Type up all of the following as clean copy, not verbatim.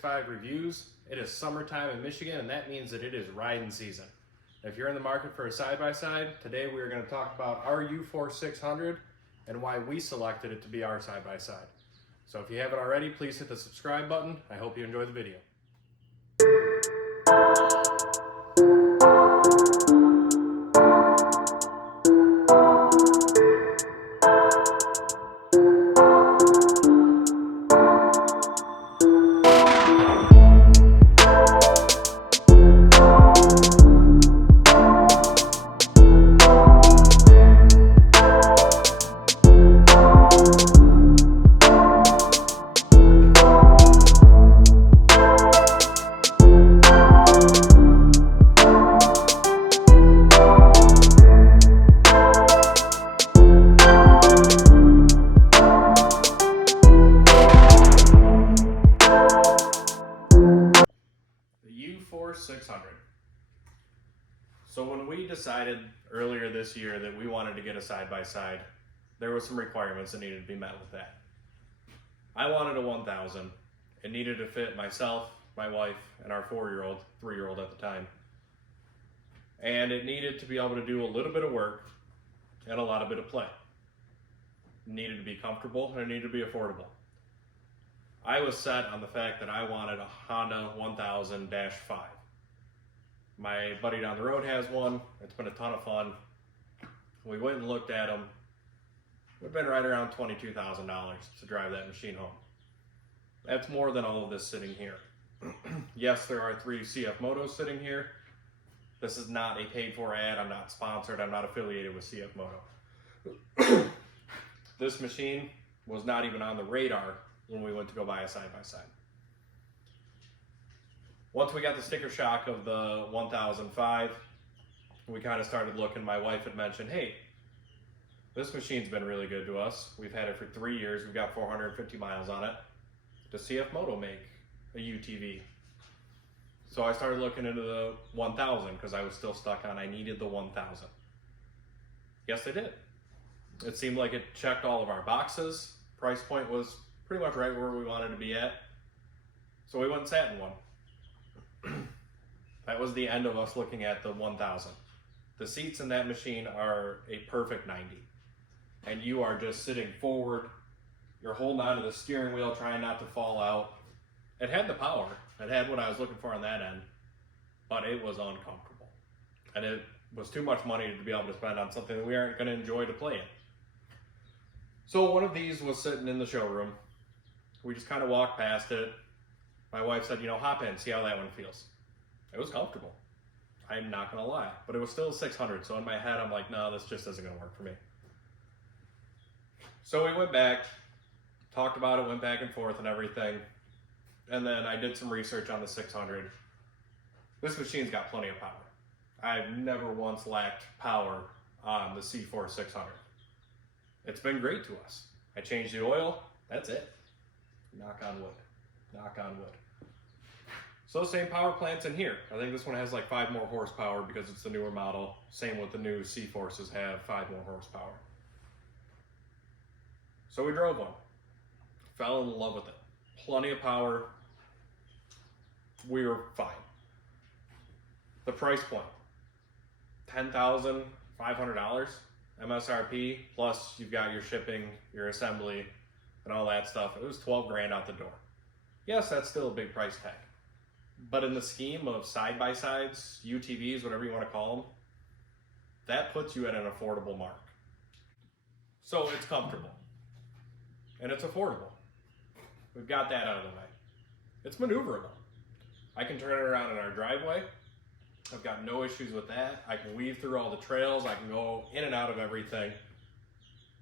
365 reviews. It is summertime in Michigan, and that means that it is riding season. If you're in the market for a side-by-side, today we are going to talk about our UFORCE 600 and why we selected it to be our side-by-side. So if you haven't already, please hit the subscribe button. I hope you enjoy the video. UFORCE 600. So when we decided earlier this year that we wanted to get a side-by-side, there were some requirements that needed to be met with that. I wanted a 1000. It needed to fit myself, my wife, and our 3-year-old at the time. And it needed to be able to do a little bit of work and a lot of bit of play. It needed to be comfortable and it needed to be affordable. I was set on the fact that I wanted a Honda 1000-5. My buddy down the road has one. It's been a ton of fun. We went and looked at them. We've been right around $22,000 to drive that machine home. That's more than all of this sitting here. Yes, there are 3 CFMOTOs sitting here. This is not a paid for ad. I'm not sponsored. I'm not affiliated with CFMOTO. This machine was not even on the radar when we went to go buy a side-by-side. Once we got the sticker shock of the 1005, we kind of started looking. My wife had mentioned, hey, this machine's been really good to us. We've had it for 3 years. We've got 450 miles on it. Does CFMOTO make a UTV? So I started looking into the 1000 because I was still stuck on I needed the 1000. Yes, they did. It seemed like it checked all of our boxes. Price point was pretty much right where we wanted to be at. So we went and sat in one. That was the end of us looking at the 1000. The seats in that machine are a perfect 90. And you are just sitting forward. You're holding onto the steering wheel, trying not to fall out. It had the power. It had what I was looking for on that end. But it was uncomfortable. And it was too much money to be able to spend on something that we aren't going to enjoy to play in. So one of these was sitting in the showroom. We just kind of walked past it. My wife said, hop in, see how that one feels. It was comfortable. I'm not gonna lie, but it was still a 600. So in my head, I'm like, no, this just isn't gonna work for me. So we went back, talked about it, went back and forth and everything. And then I did some research on the 600. This machine's got plenty of power. I've never once lacked power on the CFORCE 600. It's been great to us. I changed the oil, that's it. Knock on wood. Knock on wood. So same power plants in here. I think this one has like 5 more horsepower because it's the newer model. Same with the new CFORCEs have 5 more horsepower. So we drove one. Fell in love with it. Plenty of power. We were fine. The price point. $10,500 MSRP, plus you've got your shipping, your assembly, and all that stuff. It was 12 grand out the door. Yes, that's still a big price tag. But in the scheme of side-by-sides, UTVs, whatever you want to call them, that puts you at an affordable mark. So it's comfortable. And it's affordable. We've got that out of the way. It's maneuverable. I can turn it around in our driveway. I've got no issues with that. I can weave through all the trails. I can go in and out of everything.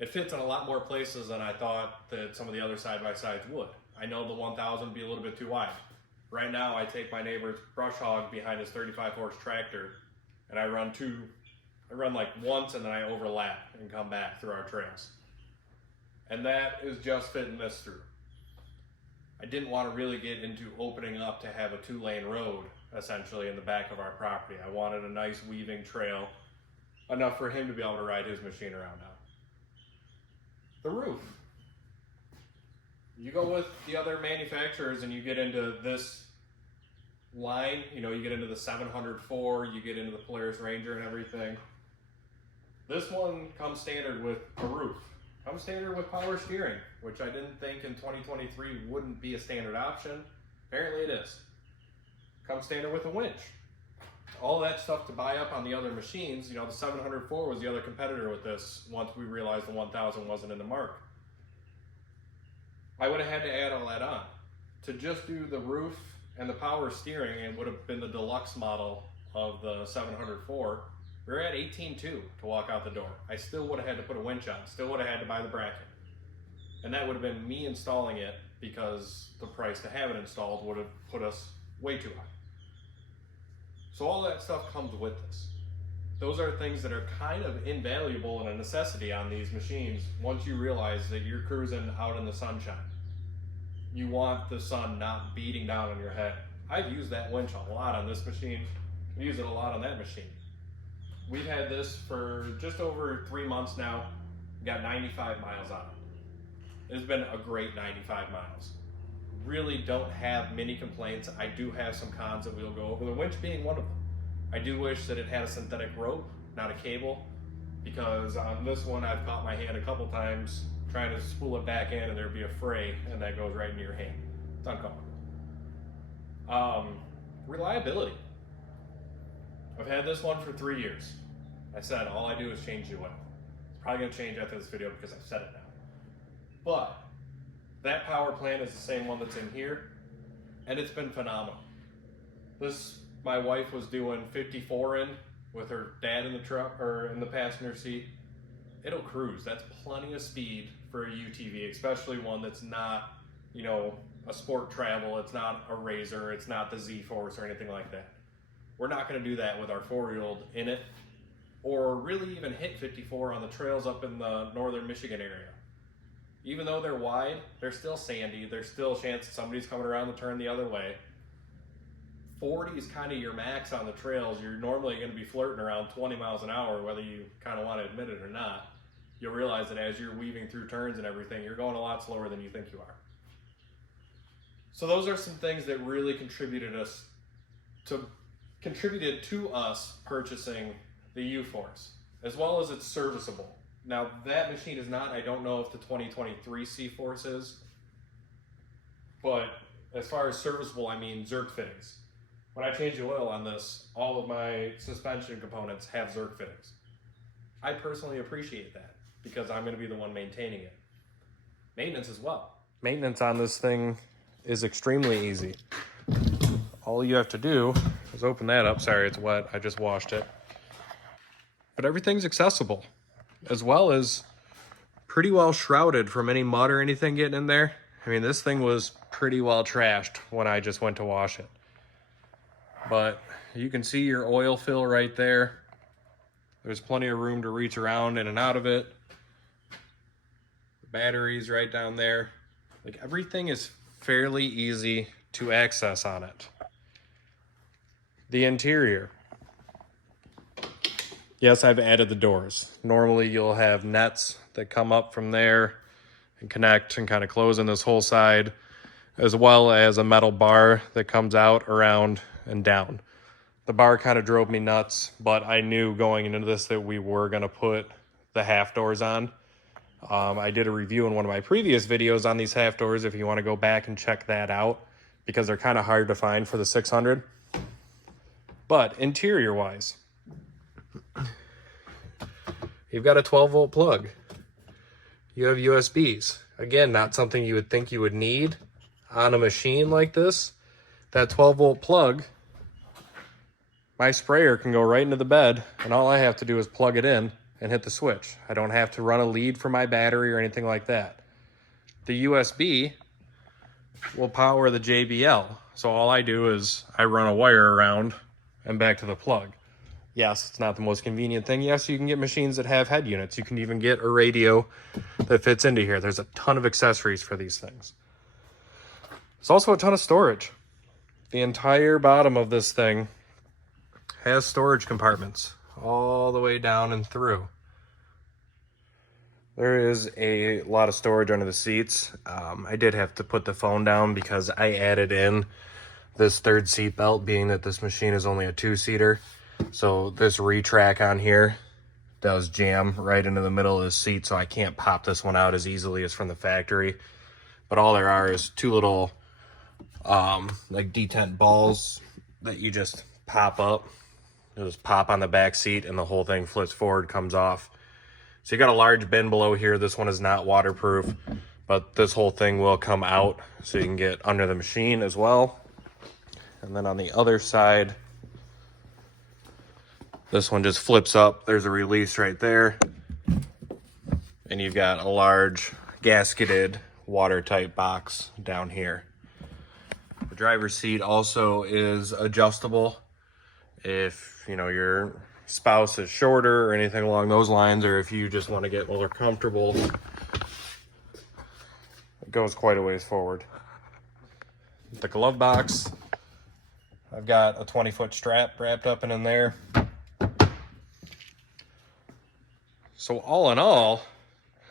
It fits in a lot more places than I thought that some of the other side-by-sides would. I know the 1000 would be a little bit too wide. Right now, I take my neighbor's brush hog behind his 35-horse tractor, and I run like once, and then I overlap and come back through our trails. And that is just fitting this through. I didn't want to really get into opening up to have a 2-lane road, essentially, in the back of our property. I wanted a nice weaving trail, enough for him to be able to ride his machine around on. The roof. You go with the other manufacturers and you get into this line, you know, you get into the 704, you get into the Polaris Ranger and everything. This one comes standard with a roof. Comes standard with power steering, which I didn't think in 2023 wouldn't be a standard option. Apparently it is. Comes standard with a winch. All that stuff to buy up on the other machines, you know, the 704 was the other competitor with this once we realized the 1000 wasn't in the market. I would have had to add all that on. To just do the roof and the power steering, it would have been the deluxe model of the 704. We were at $18,200 to walk out the door. I still would have had to put a winch on, still would have had to buy the bracket. And that would have been me installing it because the price to have it installed would have put us way too high. So all that stuff comes with this. Those are things that are kind of invaluable and a necessity on these machines once you realize that you're cruising out in the sunshine. You want the sun not beating down on your head. I've used that winch a lot on this machine. I use it a lot on that machine. We've had this for just over 3 months now. Got 95 miles on it. It's been a great 95 miles. Really don't have many complaints. I do have some cons that we'll go over, the winch being one of them. I do wish that it had a synthetic rope, not a cable, because on this one I've caught my hand a couple times trying to spool it back in and there'd be a fray and that goes right into your hand. It's uncomfortable. Reliability. I've had this one for 3 years. I said all I do is change the oil. It's probably gonna change after this video because I've said it now. But that power plant is the same one that's in here, and it's been phenomenal. This, my wife was doing 54 in with her dad in the truck or in the passenger seat. It'll cruise. That's plenty of speed for a UTV, especially one that's not, you know, a sport travel. It's not a Razor. It's not the Z-Force or anything like that. We're not going to do that with our 4-year-old in it, or really even hit 54 on the trails up in the northern Michigan area. Even though they're wide, they're still sandy. There's still a chance that somebody's coming around the turn the other way. 40 is kind of your max on the trails. You're normally going to be flirting around 20 miles an hour, whether you kind of want to admit it or not. You'll realize that as you're weaving through turns and everything, you're going a lot slower than you think you are. So those are some things that really contributed to us purchasing the UFORCE, as well as it's serviceable. Now that machine is not, I don't know if the 2023 C-Force is, but as far as serviceable, I mean Zerk fittings. When I change the oil on this, all of my suspension components have Zerk fittings. I personally appreciate that because I'm going to be the one maintaining it. Maintenance as well. Maintenance on this thing is extremely easy. All you have to do is open that up. Sorry, it's wet. I just washed it. But everything's accessible, as well as pretty well shrouded from any mud or anything getting in there. I mean, this thing was pretty well trashed when I just went to wash it. But you can see your oil fill right there. There's plenty of room to reach around in and out of it. The battery's right down there. Like, everything is fairly easy to access on it. The interior. Yes, I've added the doors. Normally you'll have nets that come up from there and connect and kind of close in this whole side, as well as a metal bar that comes out, around, and down. The bar kind of drove me nuts, but I knew going into this that we were going to put the half doors on. I did a review in one of my previous videos on these half doors if you want to go back and check that out, because they're kind of hard to find for the 600. But interior wise, you've got a 12-volt plug. You have USBs. Again, not something you would think you would need on a machine like this. That 12-volt plug, my sprayer can go right into the bed, and all I have to do is plug it in and hit the switch. I don't have to run a lead for my battery or anything like that. The USB will power the JBL, so all I do is I run a wire around and back to the plug. Yes, it's not the most convenient thing. Yes, you can get machines that have head units. You can even get a radio that fits into here. There's a ton of accessories for these things. There's also a ton of storage. The entire bottom of this thing has storage compartments all the way down and through. There is a lot of storage under the seats. I did have to put the phone down because I added in this third seat belt, being that this machine is only a 2-seater. So this retrack on here does jam right into the middle of the seat, so I can't pop this one out as easily as from the factory. But all there are is 2 little like detent balls that you just pop up. You just pop on the back seat and the whole thing flips forward, comes off. So you got a large bin below here. This one is not waterproof, but this whole thing will come out so you can get under the machine as well. And then on the other side, this one just flips up. There's a release right there. And you've got a large gasketed watertight box down here. The driver's seat also is adjustable. If, you know, your spouse is shorter or anything along those lines, or if you just want to get more comfortable, it goes quite a ways forward. The glove box, I've got a 20-foot strap wrapped up and in there. So all in all,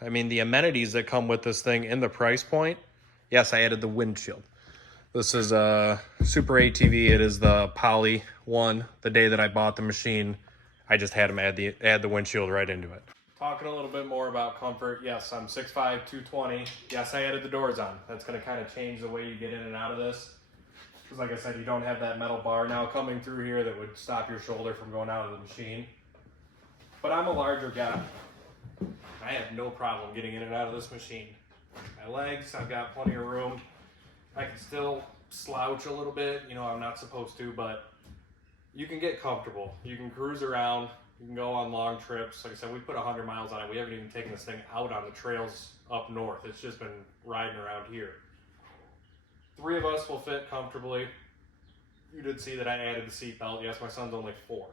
I mean, the amenities that come with this thing and the price point, yes, I added the windshield. This is a Super ATV. It is the poly one. The day that I bought the machine, I just had them add the windshield right into it. Talking a little bit more about comfort. Yes, I'm 6'5", 220. Yes, I added the doors on. That's going to kind of change the way you get in and out of this. Because like I said, you don't have that metal bar now coming through here that would stop your shoulder from going out of the machine. But I'm a larger guy. I have no problem getting in and out of this machine. My legs, I've got plenty of room. I can still slouch a little bit, you know, I'm not supposed to, but you can get comfortable. You can cruise around, you can go on long trips. Like I said, we put 100 miles on it. We haven't even taken this thing out on the trails up north. It's just been riding around here. 3 of us will fit comfortably. You did see that I added the seat belt. Yes, my son's only 4.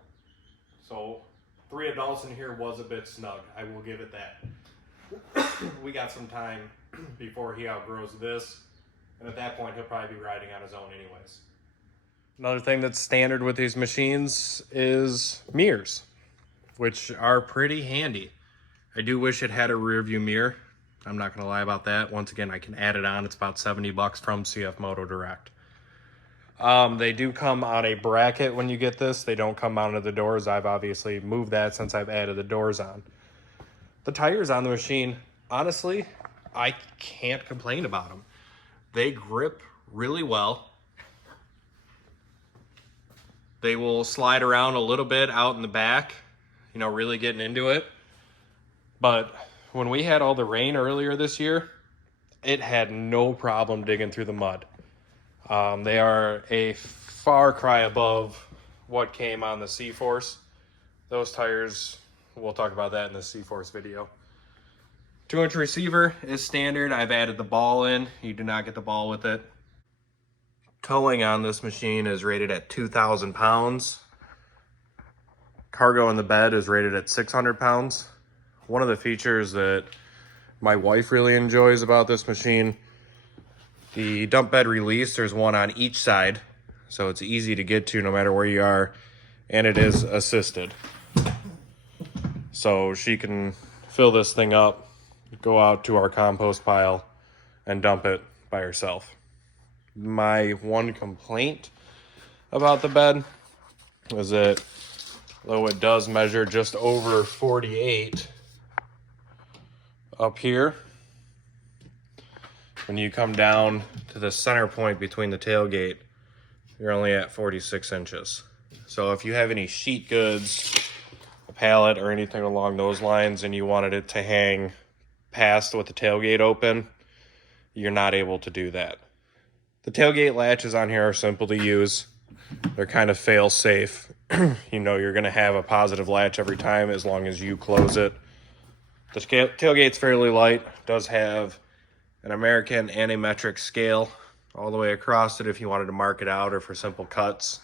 So 3 adults in here was a bit snug. I will give it that. We got some time before he outgrows this. And at that point, he'll probably be riding on his own anyways. Another thing that's standard with these machines is mirrors, which are pretty handy. I do wish it had a rear view mirror. I'm not going to lie about that. Once again, I can add it on. It's about $70 from CFMOTO Direct. They do come on a bracket when you get this. They don't come mounted to the doors. I've obviously moved that since I've added the doors on. The tires on the machine, honestly, I can't complain about them. They grip really well. They will slide around a little bit out in the back, you know, really getting into it. But when we had all the rain earlier this year, it had no problem digging through the mud. They are a far cry above what came on the C-Force. Those tires, we'll talk about that in the C-Force video. 2-inch receiver is standard. I've added the ball in. You do not get the ball with it. Towing on this machine is rated at 2,000 pounds. Cargo in the bed is rated at 600 pounds. One of the features that my wife really enjoys about this machine, the dump bed release, there's one on each side, so it's easy to get to no matter where you are, and it is assisted. So she can fill this thing up, go out to our compost pile, and dump it by herself. My one complaint about the bed is that though it does measure just over 48 up here, when you come down to the center point between the tailgate, you're only at 46 inches. So if you have any sheet goods, a pallet or anything along those lines, and you wanted it to hang past with the tailgate open, you're not able to do that. The tailgate latches on here are simple to use. They're kind of fail safe. You know you're going to have a positive latch every time as long as you close it. The tailgate's fairly light. Does have an American and a metric scale all the way across it if you wanted to mark it out or for simple cuts.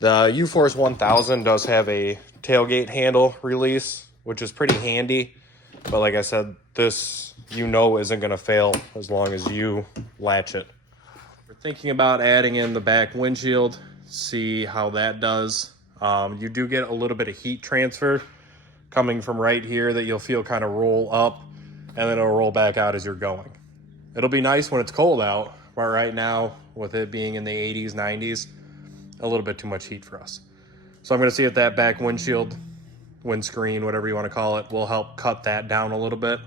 The UFORCE 1000 does have a tailgate handle release, which is pretty handy. But like I said, this isn't going to fail as long as you latch it. We're thinking about adding in the back windshield, see how that does. You do get a little bit of heat transfer coming from right here that you'll feel kind of roll up, and then it'll roll back out as you're going. It'll be nice when it's cold out, but right now, with it being in the 80s, 90s, a little bit too much heat for us. So I'm going to see if that back windscreen, whatever you want to call it, will help cut that down a little bit.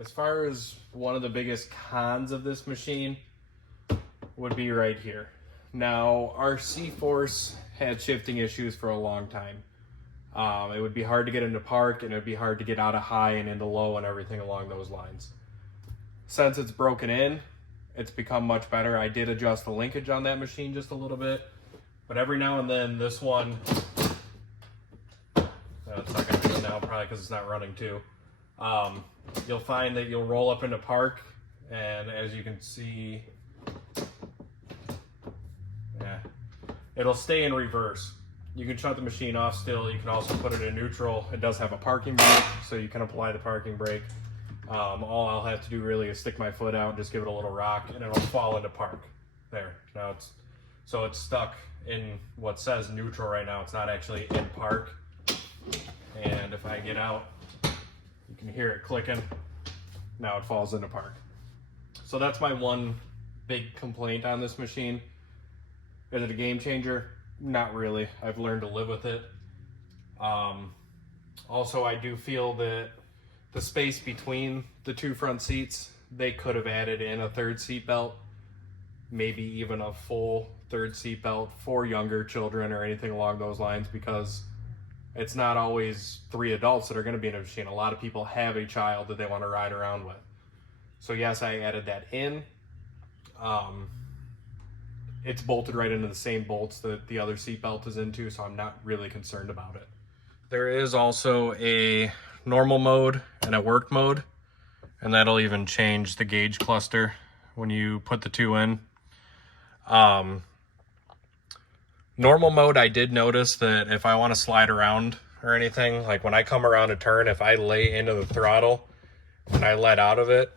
As far as one of the biggest cons of this machine would be right here. Now, our C-Force had shifting issues for a long time. It would be hard to get into park, and it would be hard to get out of high and into low and everything along those lines. Since it's broken in, it's become much better. I did adjust the linkage on that machine just a little bit, but every now and then this one, it's not going to do it now probably because it's not running too. You'll find that you'll roll up into park, and as you can see, it'll stay in reverse. You can shut the machine off still. You can also put it in neutral. It does have a parking brake, so you can apply the parking brake. All I'll have to do really is stick my foot out and just give it a little rock, and it'll fall into park. There. Now it's stuck in what says neutral right now. It's not actually in park. And if I get out, you can hear it clicking. Now it falls into park. So that's my one big complaint on this machine. Is it a game changer? Not really. I've learned to live with it. Also, I do feel that the space between the two front seats, they could have added in a third seat belt, maybe even a full third seat belt for younger children or anything along those lines, because it's not always 3 adults that are going to be in a machine. A lot of people have a child that they want to ride around with. So yes, I added that in. It's bolted right into the same bolts that the other seat belt is into, so I'm not really concerned about it. There is also a normal mode and a work mode, and that'll even change the gauge cluster when you put the two in. Normal mode, I did notice that if I want to slide around or anything, like when I come around a turn, if I lay into the throttle and I let out of it,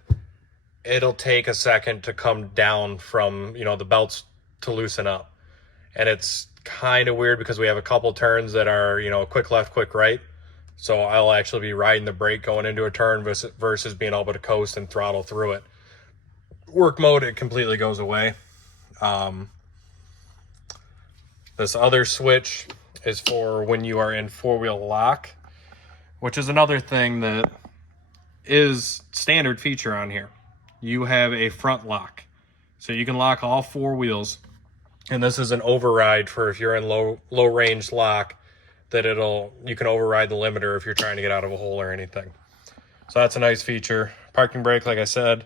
it'll take a second to come down from, the belts to loosen up. And it's kind of weird because we have a couple turns that are, quick left, quick right. So I'll actually be riding the brake going into a turn versus being able to coast and throttle through it. Work mode, it completely goes away. This other switch is for when you are in four-wheel lock, which is another thing that is standard feature on here. You have a front lock. So you can lock all 4 wheels. And this is an override for if you're in low range lock, that you can override the limiter if you're trying to get out of a hole or anything. So that's a nice feature. Parking brake, like I said,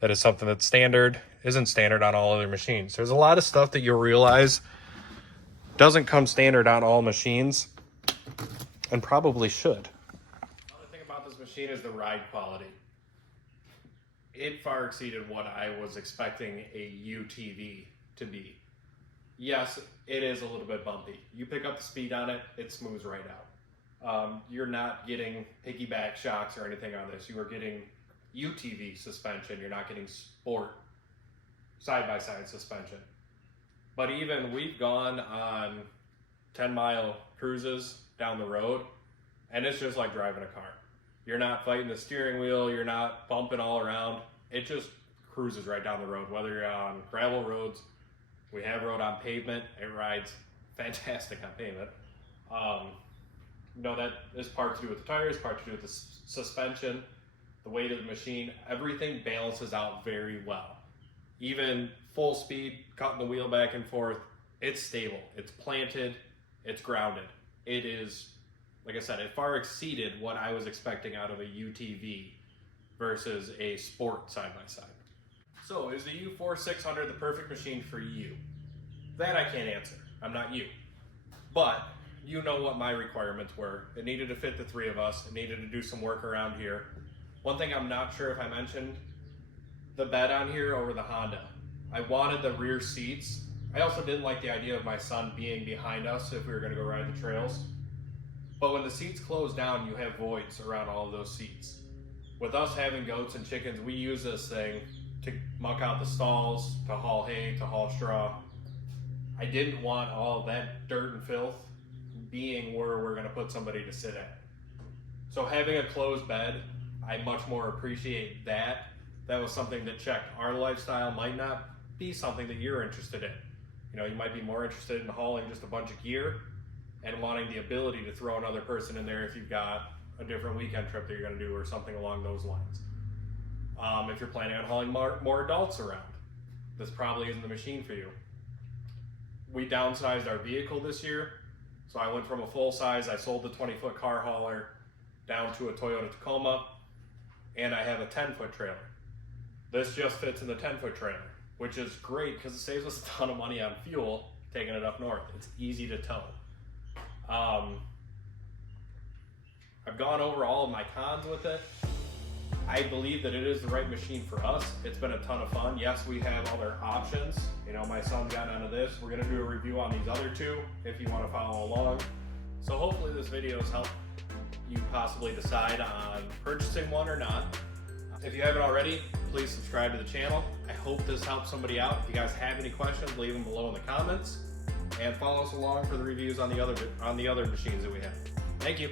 that is something that's isn't standard on all other machines. There's a lot of stuff that you'll realize doesn't come standard on all machines, and probably should. Another thing about this machine is the ride quality. It far exceeded what I was expecting a UTV to be. Yes, it is a little bit bumpy. You pick up the speed on it, it smooths right out. You're not getting piggyback shocks or anything on this. You are getting UTV suspension. You're not getting sport side-by-side suspension. But even we've gone on 10-mile cruises down the road, and it's just like driving a car. You're not fighting the steering wheel. You're not bumping all around. It just cruises right down the road, whether you're on gravel roads. We have road on pavement. It rides fantastic on pavement. That is part to do with the tires, part to do with the suspension, the weight of the machine. Everything balances out very well. Even full speed, cutting the wheel back and forth, it's stable. It's planted. It's grounded. It is, like I said, it far exceeded what I was expecting out of a UTV versus a sport side-by-side. So, is the UFORCE 600 the perfect machine for you? That I can't answer. I'm not you. But you know what my requirements were. It needed to fit the 3 of us. It needed to do some work around here. One thing I'm not sure if I mentioned, the bed on here over the Honda. I wanted the rear seats. I also didn't like the idea of my son being behind us if we were going to go ride the trails. But when the seats close down, you have voids around all of those seats. With us having goats and chickens, we use this thing to muck out the stalls, to haul hay, to haul straw. I didn't want all of that dirt and filth being where we're going to put somebody to sit at. So having a closed bed, I much more appreciate that. That was something that checked our lifestyle. Might not be something that you're interested in. You know, you might be more interested in hauling just a bunch of gear and wanting the ability to throw another person in there if you've got a different weekend trip that you're going to do or something along those lines. If you're planning on hauling more adults around, this probably isn't the machine for you. We downsized our vehicle this year, so I went from a full size, I sold the 20-foot car hauler down to a Toyota Tacoma, and I have a 10-foot trailer. This just fits in the 10-foot trailer, which is great because it saves us a ton of money on fuel taking it up north. It's easy to tow. I've gone over all of my cons with it. I believe that it is the right machine for us. It's been a ton of fun. Yes, we have other options. You know, my son got onto this. We're gonna do a review on these other two if you wanna follow along. So hopefully this video has helped you possibly decide on purchasing one or not. If you haven't already, please subscribe to the channel. I hope this helps somebody out. If you guys have any questions, leave them below in the comments and follow us along for the reviews on the other machines that we have. Thank you.